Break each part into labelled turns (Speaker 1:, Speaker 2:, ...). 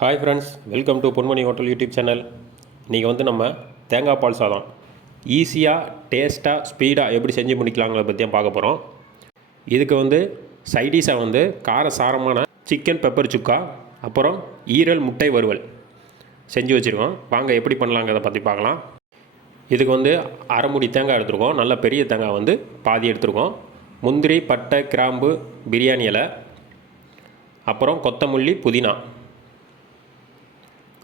Speaker 1: Hi friends welcome to Ponmani hotel YouTube channel இன்றைக்கி வந்து நம்ம தேங்காய் பால் சாதம். ஈஸியாக டேஸ்ட்டாக ஸ்பீடாக எப்படி செஞ்சு முடிக்கலாங்கிறத பற்றியும் பார்க்க போகிறோம் இதுக்கு வந்து சைடிஷாக வந்து கார சாரமான சிக்கன் பெப்பர் சுக்கா அப்புறம் ஈரல் முட்டை வறுவல் செஞ்சு வச்சுருக்கோம். வாங்க எப்படி பண்ணலாங்கிறத பற்றி பார்க்கலாம். இதுக்கு வந்து அரைமுடி தேங்காய் எடுத்துருக்கோம். நல்ல பெரிய தேங்காய் வந்து பாதி எடுத்துருக்கோம். முந்திரி பட்டை கிராம்பு பிரியாணி இலை அப்புறம் கொத்தமல்லி புதினா.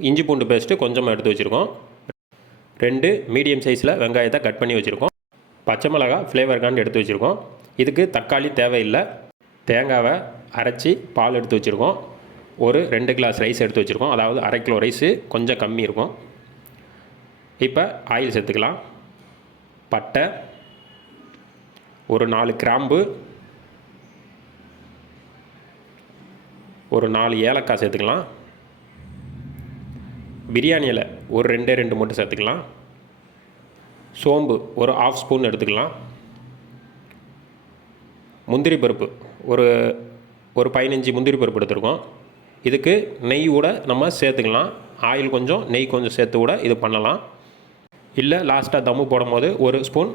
Speaker 1: இஞ்சி பூண்டு பேஸ்ட்டு கொஞ்சமாக எடுத்து வச்சுருக்கோம். ரெண்டு மீடியம் சைஸில் வெங்காயத்தை கட் பண்ணி வச்சுருக்கோம். பச்சை மிளகா ஃப்ளேவருக்காண்டு எடுத்து வச்சுருக்கோம். இதுக்கு தக்காளி தேவையில்லை. தேங்காவை அரைச்சி பால் எடுத்து வச்சுருக்கோம். ஒரு ரெண்டு கிளாஸ் ரைஸ் எடுத்து வச்சுருக்கோம். அதாவது அரை கிலோ ரைஸு கொஞ்சம் கம்மி இருக்கும். இப்போ ஆயில் சேர்த்துக்கலாம். பட்டை ஒரு நாலு கிராம்பு ஒரு நாலு ஏலக்காய் சேர்த்துக்கலாம். பிரியாணி இலை ஒரு ரெண்டே ரெண்டு மட்டும் சேர்த்துக்கலாம். சோம்பு ஒரு ஆஃப் ஸ்பூன் எடுத்துக்கலாம். முந்திரி பருப்பு ஒரு ஒரு பதினஞ்சு முந்திரி பருப்பு எடுத்துருக்கோம். இதுக்கு நெய் கூட நம்ம சேர்த்துக்கலாம். ஆயில் கொஞ்சம் நெய் கொஞ்சம் சேர்த்து கூட இது பண்ணலாம். இல்லை லாஸ்ட்டாக தம்மு போடும்போது ஒரு ஸ்பூன்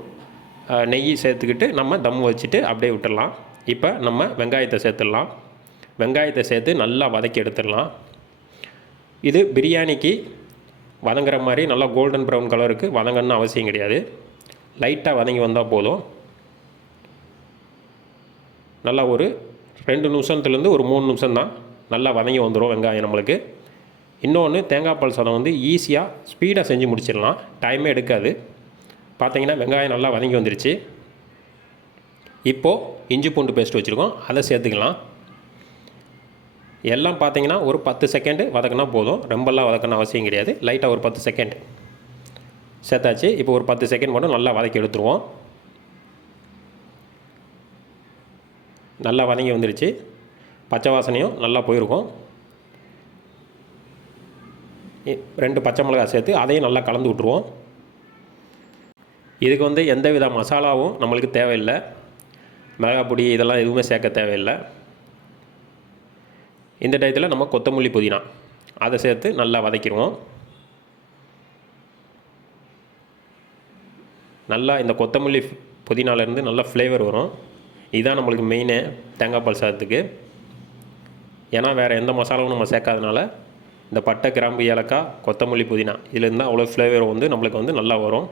Speaker 1: நெய் சேர்த்துக்கிட்டு நம்ம தம்மு வச்சுட்டு அப்படியே விட்டுடலாம். இப்போ நம்ம வெங்காயத்தை சேர்த்துடலாம். வெங்காயத்தை சேர்த்து நல்லா வதக்கி எடுத்துடலாம். இது பிரியாணிக்கு வதங்குற மாதிரி நல்லா கோல்டன் ப்ரௌன் கலருக்கு வதங்கணும்னு அவசியம் கிடையாது. லைட்டாக வதங்கி வந்தால் போதும். நல்லா ஒரு ரெண்டு நிமிஷத்துலேருந்து ஒரு மூணு நிமிஷம் தான் நல்லா வதங்கி வந்துடும் வெங்காயம் நம்மளுக்கு. இன்னொன்று தேங்காய் பால் சாதம் வந்து ஈஸியாக ஸ்பீடாக செஞ்சு முடிச்சிடலாம். டைமே எடுக்காது. பார்த்தீங்கன்னா வெங்காயம் நல்லா வதங்கி வந்துருச்சு. இப்போது இஞ்சி பூண்டு பேஸ்ட் வச்சுருக்கோம். அதை சேர்த்துக்கலாம். எல்லாம் பார்த்தீங்கன்னா ஒரு பத்து செகண்டு வதக்கினா போதும். ரொம்பலாம் வதக்கணும் அவசியம் கிடையாது. லைட்டாக ஒரு பத்து செகண்ட் சேர்த்தாச்சு. இப்போ ஒரு பத்து செகண்ட் மட்டும் நல்லா வதக்கி எடுத்துருவோம். நல்லா வதங்கி வந்துருச்சு. பச்சை வாசனையும் நல்லா போயிருக்கும். ரெண்டு பச்சை மிளகா சேர்த்து அதையும் நல்லா கலந்து விட்ருவோம் இதுக்கு வந்து எந்த வித மசாலாவும் நம்மளுக்கு தேவையில்லை. மிளகாப்பொடி இதெல்லாம் எதுவுமே சேர்க்க தேவையில்லை. இந்த டயத்தில் நம்ம கொத்தமல்லி புதினா. அதை சேர்த்து நல்லா வதக்கிடுவோம். நல்லா இந்த கொத்தமல்லி புதினாலேருந்து நல்லா ஃப்ளேவர் வரும். இதுதான் நம்மளுக்கு மெயினு தேங்காய் பால் சாதத்துக்கு. ஏன்னா வேறு எந்த மசாலாவும் நம்ம சேர்க்காதனால இந்த பட்டை கிராம்பு ஏலக்காய் கொத்தமல்லி புதினா இதுலேருந்து அவ்வளோ ஃப்ளேவர் வந்து நம்மளுக்கு வந்து நல்லா வரும்.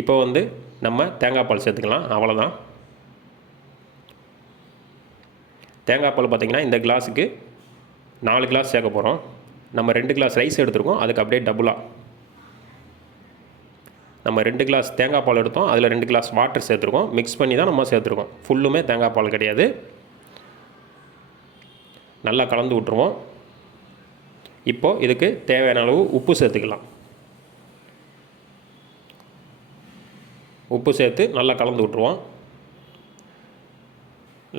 Speaker 1: இப்போ வந்து நம்ம தேங்காய் பால் சேர்த்துக்கலாம். அவ்வளோதான் தேங்காய் பால் பார்த்திங்கன்னா இந்த கிளாஸுக்கு நாலு கிளாஸ் சேர்க்க போகிறோம். நம்ம ரெண்டு கிளாஸ் ரைஸ் எடுத்துருக்கோம். அதுக்கு அப்படியே டபுளாக நம்ம ரெண்டு கிளாஸ் தேங்காய் பால் எடுத்தோம். அதில் ரெண்டு கிளாஸ் வாட்டர் சேர்த்துருக்கோம். மிக்ஸ் பண்ணி தான் நம்ம சேர்த்துருக்கோம். ஃபுல்லுமே தேங்காய் பால் கிடையாது. நல்லா கலந்து விட்ருவோம் இப்போது இதுக்கு தேவையான அளவு உப்பு சேர்த்துக்கலாம். உப்பு சேர்த்து நல்லா கலந்து விட்ருவோம்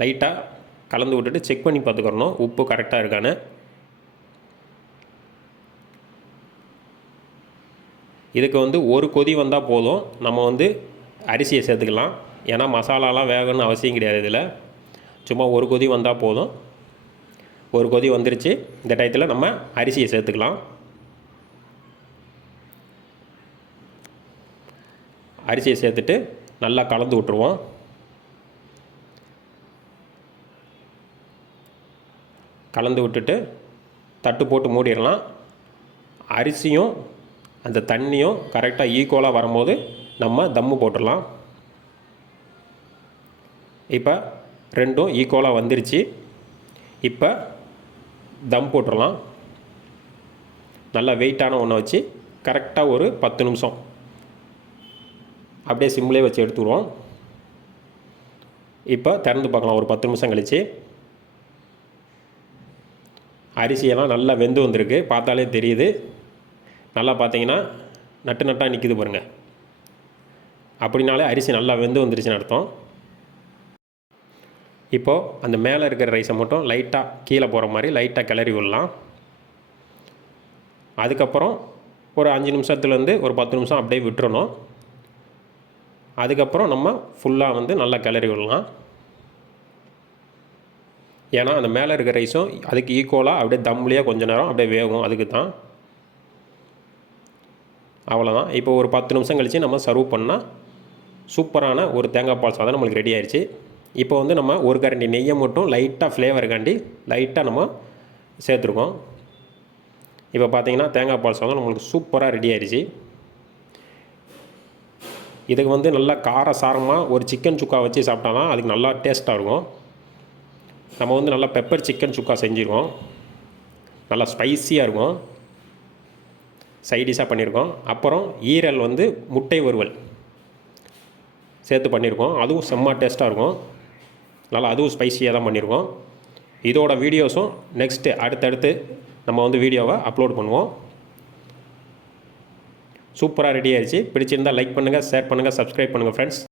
Speaker 1: லைட்டாக கலந்து விட்டுட்டு செக் பண்ணி பார்த்துக்கிறணும். உப்பு கரெக்டாக இருக்கான்னு. இதுக்கு வந்து ஒரு கொதி வந்தால் போதும். நம்ம வந்து அரிசியை சேர்த்துக்கலாம். ஏன்னா மசாலாலாம் வேகணும்னு அவசியம் கிடையாது இதில். சும்மா ஒரு கொதி வந்தால் போதும். ஒரு கொதி வந்துருச்சு. இந்த டயத்தில் நம்ம அரிசியை சேர்த்துக்கலாம். அரிசியை சேர்த்துட்டு நல்லா கலந்து விட்ருவோம் கலந்து விட்டுட்டு தட்டு போட்டு மூடிடலாம். அரிசியும் அந்த தண்ணியும் கரெக்டாக ஈக்குவலாக வரும்போது நம்ம தம்மு போட்டுடலாம். இப்போ ரெண்டும் ஈக்குவலாக வந்துருச்சு. இப்போ தம் போட்டுடலாம். நல்லா வெயிட்டான ஒன்றை வச்சு கரெக்டாக ஒரு பத்து நிமிஷம். அப்படியே சிம்லேயே வச்சு எடுத்துருவோம். இப்போ திறந்து பார்க்கலாம். ஒரு பத்து நிமிஷம் கழிச்சு அரிசியெல்லாம் நல்லா வெந்து வந்திருக்கு. பார்த்தாலே தெரியுது. நல்லா பார்த்தீங்கன்னா நட்டு நட்டாக நிற்கிது பாருங்கள் அப்படின்னாலே அரிசி நல்லா வெந்து வந்துருச்சுன்னு அர்த்தம். இப்போது அந்த மேலே இருக்கிற ரைஸை மட்டும் லைட்டாக கீழே போகிற மாதிரி லைட்டாக கிளறி விடலாம். அதுக்கப்புறம் ஒரு அஞ்சு நிமிஷத்துலேருந்து ஒரு பத்து நிமிஷம் அப்படியே விட்டுறணும். அதுக்கப்புறம் நம்ம ஃபுல்லாக வந்து நல்லா கிளறி விடலாம். ஏன்னா அந்த மேலே இருக்க ரைஸும் அதுக்கு ஈக்குவலாக அப்படியே தம்லேயே கொஞ்ச நேரம் அப்படியே வேகும். அதுக்கு தான். அவ்வளோதான் இப்போ ஒரு பத்து நிமிஷம் கழித்து நம்ம சர்வ் பண்ணால் சூப்பரான ஒரு தேங்காய் பால் சாதம் நம்மளுக்கு ரெடி ஆயிடுச்சு இப்போ வந்து நம்ம ஒரு கரண்டி நெய்யை மட்டும் லைட்டாக ஃப்ளேவருக்காண்டி லைட்டாக நம்ம சேர்த்துருக்கோம். இப்போ பார்த்தீங்கன்னா தேங்காய் பால் சாதம் நம்மளுக்கு சூப்பராக ரெடி ஆயிடுச்சு இதுக்கு வந்து நல்லா கார சாரமாக ஒரு சிக்கன் சுக்கா வச்சு சாப்பிட்டா தான் அதுக்கு நல்லா டேஸ்ட்டாக இருக்கும். நம்ம வந்து நல்லா பெப்பர் சிக்கன் சுக்கா செஞ்சுருக்கோம். நல்லா ஸ்பைஸியாக இருக்கும். சைடிஷாக பண்ணியிருக்கோம் அப்புறம் ஈரல் வந்து முட்டை வறுவல் சேர்த்து பண்ணியிருக்கோம் அதுவும் செம்ம டேஸ்ட்டாக இருக்கும். நல்லா அதுவும் ஸ்பைஸியாக தான் பண்ணியிருக்கோம் இதோட வீடியோஸும் நெக்ஸ்ட்டு அடுத்தடுத்து நம்ம வந்து வீடியோவை அப்லோட் பண்ணுவோம். சூப்பராக ரெடி ஆயிடுச்சு பிடிச்சிருந்தால் லைக் பண்ணுங்கள் ஷேர் பண்ணுங்கள் சப்ஸ்கிரைப் பண்ணுங்கள் ஃப்ரெண்ட்ஸ்